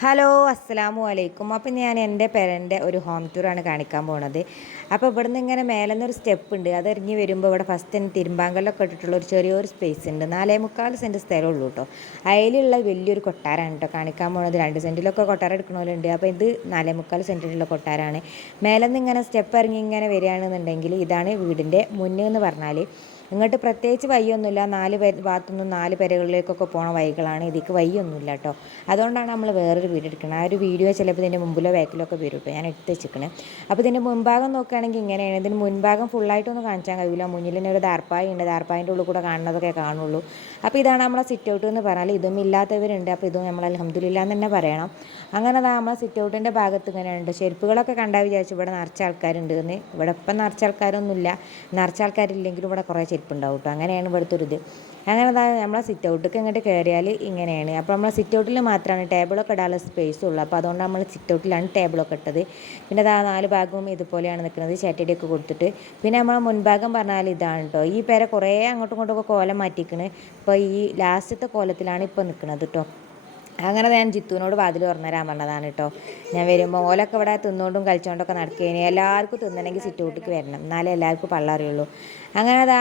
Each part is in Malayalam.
ഹലോ അസ്സലാമു അലൈക്കും. അപ്പം ഞാൻ എന്റെ പേരന്റെ ഒരു ഹോം ടൂറാണ് കാണിക്കാൻ പോണത്. അപ്പോൾ ഇവിടെ നിന്ന് ഇങ്ങനെ മേലെ നിന്നൊരു സ്റ്റെപ്പ് ഉണ്ട്. അത് വരുമ്പോൾ ഇവിടെ ഫസ്റ്റ് തന്നെ തിരുമ്പാങ്കലൊക്കെ ഇട്ടിട്ടുള്ള ഒരു ചെറിയൊരു സ്പേസ് ഉണ്ട്. നാലേ മുക്കാൽ സെന്റ് സ്ഥലമുള്ളൂ കേട്ടോ അതിലുള്ള വലിയൊരു കൊട്ടാരമാണ് കേട്ടോ കാണിക്കാൻ പോണത്. രണ്ട് സെന്റിലൊക്കെ കൊട്ടാരം എടുക്കണമല്ലുണ്ട് അപ്പോൾ ഇത് നാലേ മുക്കാൽ സെന്റിലുള്ള കൊട്ടാരമാണ് മേലെ നിന്ന് ഇങ്ങനെ സ്റ്റെപ്പ് ഇറങ്ങി ഇങ്ങനെ വരികയാണെന്നുണ്ടെങ്കിൽ ഇതാണ് വീടിന്റെ മുന്നേ എന്ന് പറഞ്ഞാൽ ഇങ്ങോട്ട് പ്രത്യേകിച്ച് വയ്യൊന്നുമില്ല. നാല് പേര് ഭാഗത്തുനിന്നും നാല് പേരുകളിലേക്കൊക്കെ പോണ വഴികളാണ്. ഇതിക്ക് വയ്യൊന്നുമില്ല കേട്ടോ. അതുകൊണ്ടാണ് നമ്മൾ വേറൊരു വീഡിയോ എടുക്കുന്നത്. ആ ഒരു വീഡിയോ ചിലപ്പോൾ ഇതിന്റെ മുമ്പിലോ ബാക്കിലൊക്കെ വരും കേട്ടോ. ഞാൻ എടുത്ത് വെച്ചിരിക്കണേ. അപ്പോൾ ഇതിന്റെ മുൻഭാഗം നോക്കുകയാണെങ്കിൽ ഇങ്ങനെയാണ്. ഇതിന് മുൻഭാഗം ഫുള്ളായിട്ടൊന്നും കാണിച്ചാൽ കഴിയില്ല മുന്നിൽ തന്നെ ഒരു ദാർപ്പായി ഉണ്ട്. ദാർപ്പായിന്റെ ഉള്ളിൽ കൂടെ കാണുന്നതൊക്കെ കാണുള്ളൂ. അപ്പോൾ ഇതാണ് നമ്മളെ സിറ്റ് ഔട്ട് എന്ന് പറഞ്ഞാൽ ഇതും ഇല്ലാത്തവരുണ്ട്. അപ്പോൾ ഇതും നമ്മൾ അലഹമ്മദില്ല എന്ന് തന്നെ പറയണം. അങ്ങനെ അതാ നമ്മളെ സിറ്റ് ഔട്ടിന്റെ ഭാഗത്ത് ഇങ്ങനെയുണ്ട് ചെരുപ്പുകളൊക്കെ കണ്ടാൽ വിചാരിച്ചു ഇവിടെ നിറച്ച ആൾക്കാരുണ്ട് എന്ന്. ഇവിടെ ഇപ്പം നിറച്ച ആൾക്കാരൊന്നുമില്ല. നിറച്ച ആൾക്കാരില്ലെങ്കിലും ഇവിടെ കുറേ ചെരുപ്പുണ്ടാവും കേട്ടോ അങ്ങനെയാണ് ഇവിടുത്തെ ഒരു ഇത് അങ്ങനെ അതാ നമ്മളെ സിറ്റ് ഔട്ടിലേക്ക് ഇങ്ങോട്ട് കയറിയാൽ ഇങ്ങനെയാണ്. അപ്പോൾ നമ്മളെ സിറ്റ് ഔട്ടിൽ മാത്രമാണ് ടേബിളൊക്കെ ഇടാനുള്ള സ്പേസ് ഉള്ളൂ. അപ്പോൾ അതുകൊണ്ട് നമ്മൾ സിറ്റ് ഔട്ടിലാണ് ടേബിളൊക്കെ ഇട്ടത്. പിന്നെ അതാ നാല് ഭാഗവും ഇതുപോലെയാണ് നിൽക്കുന്നത് ചേട്ടടിയൊക്കെ കൊടുത്തിട്ട്. പിന്നെ നമ്മൾ മുൻഭാഗം പറഞ്ഞാൽ ഇതാണ് കേട്ടോ ഈ പേരെ കുറേ അങ്ങോട്ടും ഇങ്ങോട്ടും ഒക്കെ കോലം മാറ്റിക്കണ്. ഇപ്പോൾ ഈ ലാസ്റ്റത്തെ കോലത്തിലാണ് ഇപ്പോൾ നിൽക്കുന്നത് കേട്ടോ അങ്ങനെ ഞാൻ ജിത്തുവിനോട് വാതിൽ തുറന്നുതരാൻ പറഞ്ഞതാണ് കേട്ടോ. ഞാൻ വരുമ്പോൾ ഓലൊക്കെ ഇവിടെ തിന്നുകൊണ്ടും കളിച്ചുകൊണ്ടൊക്കെ നടക്കുകയാണ് എല്ലാവർക്കും തിന്നണമെങ്കിൽ സിറ്റ് ഔട്ടിക്ക് വരണം. എന്നാലേ എല്ലാവർക്കും പള്ളറിയുള്ളൂ അങ്ങനെ അതാ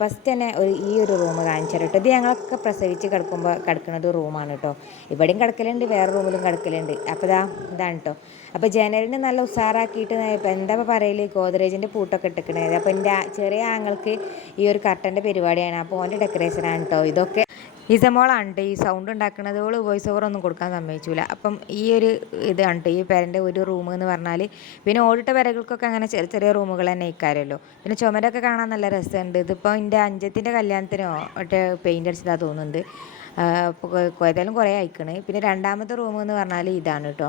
ഫസ്റ്റ് തന്നെ ഒരു ഈ ഒരു റൂം കാണിച്ചു കേട്ടോ. ഇത് ഞങ്ങളൊക്കെ പ്രസവിച്ച് കിടക്കുമ്പോൾ കിടക്കുന്നത് റൂമാണ് കേട്ടോ. ഇവിടെയും കിടക്കലുണ്ട് വേറെ റൂമിലും കിടക്കലുണ്ട്. അപ്പോൾ ഇതാ ഇതാണ് കേട്ടോ. അപ്പോൾ ജനലിന് നല്ല ഉഷാറാക്കിയിട്ട് ഇപ്പം എന്താ പറയൽ? ഗോദ്രേജിന്റെ പൂട്ടൊക്കെ ഇട്ടിക്കണത്. അപ്പോൾ എന്റെ ചെറിയ ആങ്ങൾക്ക് ഈ ഒരു കർട്ടന്റെ പരിപാടിയാണ്. അപ്പോൾ ഓന്റെ ഡെക്കറേഷനാണ് കേട്ടോ. ഇതൊക്കെ ഇസമോളാണ് ഈ സൗണ്ട് ഉണ്ടാക്കുന്നത് ഓൾ വോയിസ് ഓവർ ഒന്നും കൊടുക്കാൻ സമ്മതിച്ചില്ല അപ്പം ഈ ഒരു ഇതാണ് ഈ പേരന്റെ ഒരു റൂം എന്ന് പറഞ്ഞാൽ പിന്നെ ഓടിട്ട പെരകൾക്കൊക്കെ അങ്ങനെ ചെറിയ ചെറിയ റൂമുകൾ തന്നെ ഇക്കാരല്ലോ പിന്നെ ചുമരൊക്കെ കാണാൻ നല്ല രസമുണ്ട്. ഇതിപ്പോൾ എന്റെ അഞ്ചത്തിന്റെ കല്യാണത്തിനോ മറ്റേ പെയിന്റ് അടിച്ചതാ തോന്നുന്നുണ്ട്. ഏതായാലും കുറേ അയക്കണേ പിന്നെ രണ്ടാമത്തെ റൂം എന്ന് പറഞ്ഞാൽ ഇതാണ് കേട്ടോ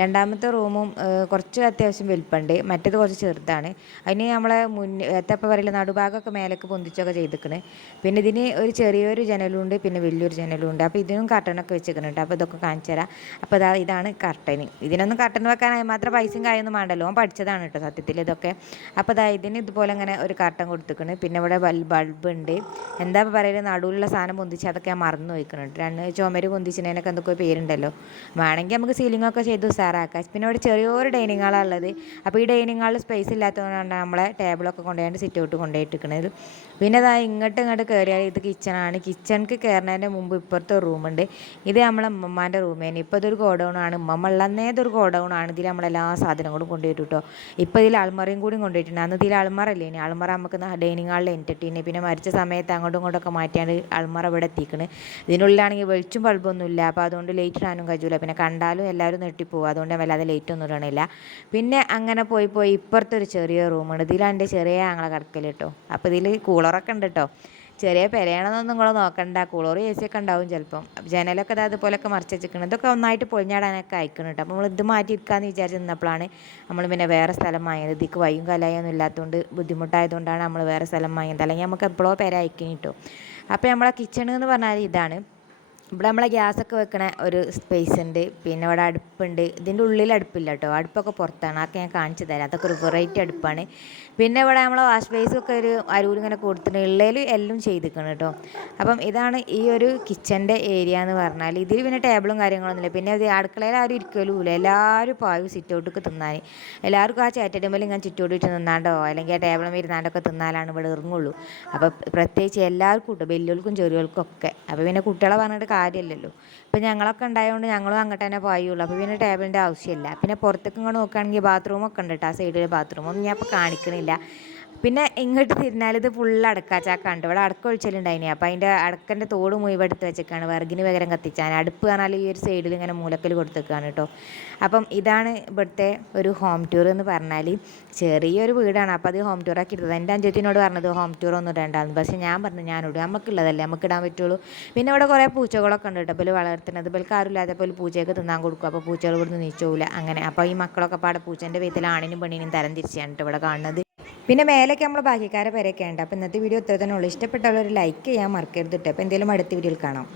രണ്ടാമത്തെ റൂമും കുറച്ച് അത്യാവശ്യം വലിപ്പമുണ്ട് മറ്റേത് കുറച്ച് ചെറുതാണ്. അതിന് നമ്മളെ മുന്നേ എത്തപ്പം പറയില്ല നടുഭാഗമൊക്കെ മേലേക്ക് പൊന്തിച്ചൊക്കെ ചെയ്തിക്കണ്. പിന്നെ ഇതിന് ഒരു ചെറിയൊരു ജനലുണ്ട് പിന്നെ വലിയൊരു ജനലുണ്ട്. അപ്പോൾ ഇതിനും കർട്ടനൊക്കെ വെച്ചിരിക്കുന്നുണ്ട്. അപ്പോൾ ഇതൊക്കെ കാണിച്ചു തരാം. അപ്പോൾ ഇതാ ഇതാണ് കർട്ടന് ഇതിനൊന്നും കർട്ടൻ വെക്കാനായി മാത്രം പൈസയും കാര്യമൊന്നും വേണ്ടല്ലോ. ഓൻ പഠിച്ചതാണ് കേട്ടോ സത്യത്തിൽ ഇതൊക്കെ. അപ്പോൾ ഇതാ ഇതിന് ഇതുപോലെ അങ്ങനെ ഒരു കർട്ടൻ കൊടുത്തിക്കണ്. പിന്നെ ഇവിടെ ബൾബ് ഉണ്ട്. എന്താ പറയുക നടുവിലുള്ള സാധനം പൊന്തിച്ച് അതൊക്കെ ഞാൻ മറന്നു വയ്ക്കുന്നുണ്ട് രണ്ട് ചുമര് പൊന്തിച്ചതിനൊക്കെ എന്തൊക്കെ പേരുണ്ടല്ലോ. വേണമെങ്കിൽ നമുക്ക് സീലിംഗ് ഒക്കെ ചെയ്തു ഉഷാറാക്കാം പിന്നെ ഇവിടെ ചെറിയൊരു ഡൈനിങ് ഹാളാണ് ഉള്ളത്. അപ്പോൾ ഈ ഡൈനിങ് ഹാളിൽ സ്പേസ് ഇല്ലാത്തതുകൊണ്ടാണ് നമ്മളെ ടേബിളൊക്കെ കൊണ്ടുപോയിട്ട് സിറ്റ് ഔട്ട് കൊണ്ടുപോയിട്ടിരിക്കുന്നത്. പിന്നെ അതാ ഇങ്ങോട്ട് ഇങ്ങോട്ട് കയറിയാൽ ഇത് കിച്ചണാണ് കിച്ചണിക്ക് കയറുന്നതിന്റെ മുമ്പ് ഇപ്പുറത്തെ റൂമുണ്ട് ഇത് നമ്മളെ ഉമ്മമാന്റെ റൂമേന് ഇപ്പോൾ ഇതൊരു ഗോഡൗൺ ആണ്. ഉമ്മ ഉള്ളന്നേതൊരു ഗോഡൗൺ ആണ്. ഇതിൽ നമ്മളെല്ലാ സാധനങ്ങളും കൊണ്ടുപോയിട്ട് കേട്ടോ ഇപ്പോൾ ഇതിൽ അൾമറയും കൂടി കൊണ്ടുപോയിട്ടുണ്ട്. അന്ന് ഇതിൽ അൾമറല്ലേ ഇനി അൾമറ നമുക്ക് ഡൈനിങ് ഹാളിൽ എന്റിട്ടിന് പിന്നെ മരിച്ച സമയത്ത് അങ്ങോട്ടും ഇങ്ങോട്ടൊക്കെ മാറ്റിയാണ് അൾമറ ഇവിടെ എത്തിക്കുന്നത് ഇതിനുള്ളിലാണെങ്കിൽ വെളിച്ചും ബൾബൊന്നുമില്ല അപ്പോൾ അതുകൊണ്ട് ലേറ്റ് ഇടാനും കഴിയൂല. പിന്നെ കണ്ടാലും എല്ലാവരും നെട്ടിപ്പോവും അതുകൊണ്ട് വല്ലാതെ ലേറ്റ് ഒന്നും ഇടണില്ല. പിന്നെ അങ്ങനെ പോയി പോയി ഇപ്പുറത്തെ ഒരു ചെറിയ റൂമുണ്ട് എന്റെ ചെറിയ ഞങ്ങളെ കിടക്കൽ കേട്ടോ അപ്പോൾ ഇതിൽ കൂളറൊക്കെ ഉണ്ട് കേട്ടോ ചെറിയ പെരയാണെന്നൊന്നും നിങ്ങൾ നോക്കണ്ട. കൂളർ എ സി ഒക്കെ ഉണ്ടാവും ചിലപ്പം. ജനലൊക്കെ അതുപോലെയൊക്കെ മറിച്ച് വെച്ചിരിക്കണം ഇതൊക്കെ ഒന്നായിട്ട് പൊളിഞ്ഞാടാനൊക്കെ അയക്കണം കേട്ടോ അപ്പോൾ നമ്മൾ ഇത് മാറ്റിയിരിക്കാമെന്ന് വിചാരിച്ച് നിന്നപ്പോഴാണ് നമ്മൾ പിന്നെ വേറെ സ്ഥലം വാങ്ങിയത്. ഇതിക്ക് വയ്യും കലായൊന്നും ഇല്ലാത്തതുകൊണ്ട് ബുദ്ധിമുട്ടായതുകൊണ്ടാണ് നമ്മൾ വേറെ സ്ഥലം വാങ്ങിയത്. അല്ലെങ്കിൽ നമുക്ക് എപ്പോഴോ പെര അയക്കണം കേട്ടോ അപ്പോൾ നമ്മളെ കിച്ചൺ എന്ന് പറഞ്ഞാൽ ഇതാണ്. ഇവിടെ നമ്മളെ ഗ്യാസൊക്കെ വെക്കണ ഒരു സ്പേസ് ഉണ്ട്. പിന്നെ ഇവിടെ അടുപ്പുണ്ട്. ഇതിന്റെ ഉള്ളിൽ അടുപ്പില്ല കേട്ടോ. അടുപ്പൊക്കെ പുറത്താണ്. അതൊക്കെ ഞാൻ കാണിച്ചു തരാം. അതൊക്കെ ഒരു വെറൈറ്റി അടുപ്പാണ്. പിന്നെ ഇവിടെ നമ്മളെ വാഷ് ബേസൊക്കെ ഒരു അരൂരിങ്ങനെ കൊടുത്തിട്ട് ഉള്ളതിൽ എല്ലാം ചെയ്തിരിക്കണം കേട്ടോ. അപ്പം ഇതാണ് ഈ ഒരു കിച്ചന്റെ ഏരിയ എന്ന് പറഞ്ഞാൽ ഇതിൽ പിന്നെ ടേബിളും കാര്യങ്ങളൊന്നുമില്ല പിന്നെ അത് അടുക്കളയിൽ ആരും ഇരിക്കലുമില്ല എല്ലാവരും പായും സിറ്റ് ഔട്ടൊക്കെ തിന്നാൻ എല്ലാവർക്കും ആ ചേറ്റടുമ്പോൾ ഇങ്ങനെ ചുറ്റോടിയിട്ട് നിന്നാണ്ടോ? അല്ലെങ്കിൽ ആ ടേബിളും ഇരുന്നാണ്ടൊക്കെ തിന്നാലാണ് ഇവിടെ ഇറങ്ങുള്ളൂ. അപ്പോൾ പ്രത്യേകിച്ച് എല്ലാവർക്കും കേട്ടോ വലിയവർക്കും ചെറിയവർക്കും ഒക്കെ. അപ്പോൾ പിന്നെ കുട്ടികളെ പറഞ്ഞിട്ട് കാര്യമില്ലല്ലോ. ഇപ്പം ഞങ്ങളൊക്കെ ഉണ്ടായതുകൊണ്ട് ഞങ്ങളും അങ്ങോട്ട് തന്നെ പോയുള്ളൂ. അപ്പോൾ പിന്നെ ടേബിളിന്റെ ആവശ്യമില്ല. പിന്നെ പുറത്തേക്ക് ഇങ്ങോട്ട് നോക്കുകയാണെങ്കിൽ ബാത്റൂമൊക്കെ ഉണ്ട് കേട്ടോ ആ സൈഡിൽ ബാത്റൂമൊന്നും ഞാൻ ഇപ്പോൾ കാണിക്കണില്ല. പിന്നെ ഇങ്ങോട്ട് തിരിഞ്ഞാൽ ഇത് ഫുള്ള് അടക്കാച്ചാക്കാണ്ട് ഇവിടെ അടക്ക ഒഴിച്ചിലുണ്ടായിനി. അപ്പോൾ അതിന്റെ അടക്കന്റെ തോട് മുഴുവൻ എടുത്ത് വെച്ചേക്കാണ്. വിറകിന് പകരം കത്തിച്ചാൻ. അടുപ്പ് പറഞ്ഞാൽ ഈ ഒരു സൈഡിൽ ഇങ്ങനെ മൂലക്കൽ കൊടുത്തേക്കാണ് കേട്ടോ അപ്പം ഇതാണ് ഇവിടുത്തെ ഒരു ഹോം ടൂർ എന്ന് പറഞ്ഞാൽ ചെറിയൊരു വീടാണ്. അപ്പോൾ അത് ഹോം ടൂർ ആക്കി എടുത്തത്. എന്റെ അഞ്ചത്തിനോട് പറഞ്ഞത് ഹോം ടൂർ ഒന്നും ഇടണ്ടാന്ന്. പക്ഷേ ഞാൻ പറഞ്ഞു ഞാനിടും നമുക്കുള്ളതല്ലേ നമുക്ക് ഇടാൻ പറ്റുള്ളൂ. പിന്നെ ഇവിടെ കുറേ പൂച്ചകളൊക്കെ ഉണ്ട് കേട്ടോ ഇപ്പോൾ വളർത്തുന്നത്. ഇപ്പോൾ ആരുമില്ലാതെ പോലെ പൂച്ചയൊക്കെ തിന്നാൻ കൊടുക്കും. അപ്പോൾ പൂച്ചകൾ ഇവിടുന്ന് നീച്ചോവില്ല അങ്ങനെ. അപ്പോൾ ഈ മക്കളൊക്കെ പാടെ പൂച്ചേന്റെ വീട്ടിൽ ആണിനും പെണ്ണിനും തരം തിരിച്ചാണ് ഇവിടെ കാണുന്നത്. പിന്നെ മേലേക്ക് നമ്മൾ ബാക്കിക്കാരെ പേരൊക്കെ ഉണ്ട്. അപ്പോൾ ഇന്നത്തെ വീഡിയോ ഇത്ര തന്നെ ഉള്ളൂ. ഇഷ്ടപ്പെട്ടവർ ലൈക്ക് ചെയ്യാൻ മറക്കരുത് കേട്ടോ അപ്പോൾ എന്തെങ്കിലും അടുത്ത വീഡിയോയിൽ കാണാം.